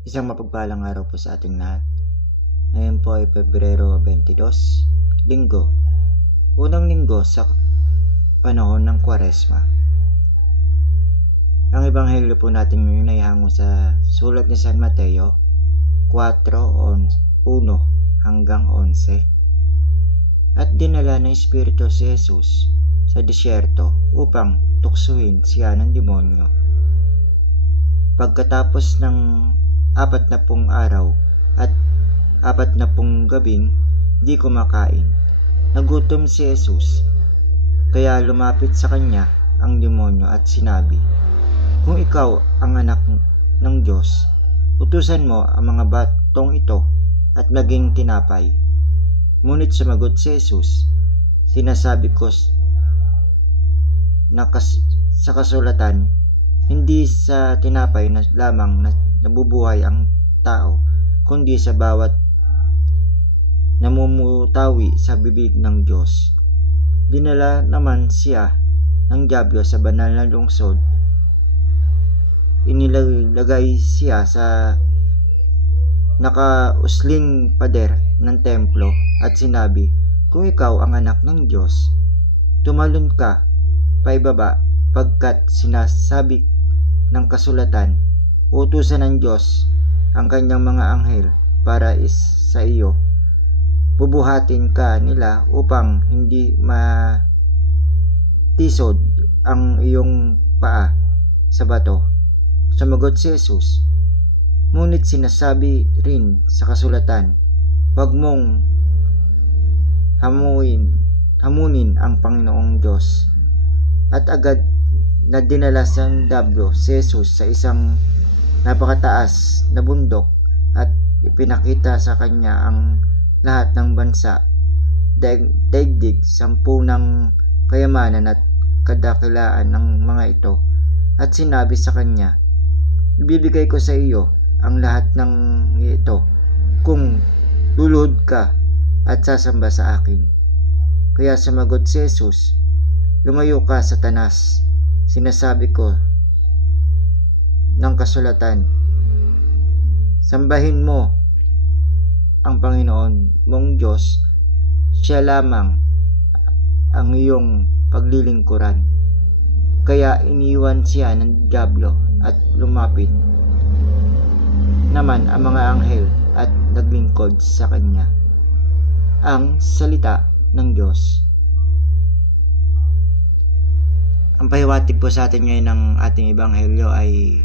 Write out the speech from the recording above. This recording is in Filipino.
Isang mapagpalang araw po sa ating lahat. Ngayon po ay Pebrero 22, Linggo. Unang linggo sa panahon ng Kwaresma. Ang ebanghelyo po natin ngayon ay hango sa sulat ni San Mateo 4:1 hanggang 11. At dinala ng Espiritu si Jesus sa disyerto upang tuksuhin siya ng demonyo. Pagkatapos ng 40 araw at 40 gabing di kumakain, nagutom si Jesus. Kaya lumapit sa kanya ang demonyo at sinabi, "Kung ikaw ang anak ng Diyos, utusan mo ang mga batong ito at maging tinapay." Ngunit sumagot si Jesus, "Sinasabi ko sa kasulatan, hindi sa tinapay na lamang nabubuhay ang tao, kundi sa bawat namumutawi sa bibig ng Diyos." Dinala naman siya ng dyablo sa banal na lungsod. Inilagay siya sa nakausling pader ng templo at sinabi, "Kung ikaw ang anak ng Diyos, tumalon ka paibaba, pagkat sinasabi ng kasulatan, utusan ng Diyos ang kanyang mga anghel para sa iyo. Bubuhatin ka nila upang hindi matisod ang iyong paa sa bato." Sumagot si Jesus, "Ngunit sinasabi rin sa kasulatan, huwag mong hamunin ang Panginoong Diyos." At agad na dinala sa dyablo si Jesus sa isang napakataas na bundok at ipinakita sa kanya ang lahat ng bansa, daigdig, sampunang kayamanan at kadakilaan ng mga ito, at sinabi sa kanya, "Ibibigay ko sa iyo ang lahat ng ito kung luluhod ka at sasamba sa akin." Kaya sumagot si Jesus, "Lumayo ka, Satanas, sinasabi ko ng kasulatan, sambahin mo ang Panginoon mong Diyos, siya lamang ang iyong paglilingkuran." Kaya iniwan siya ng dyablo at lumapit naman ang mga anghel at naglingkod sa kanya. Ang salita ng Diyos. Ang pahiwatig po sa atin ngayon ng ating ebanghelyo ay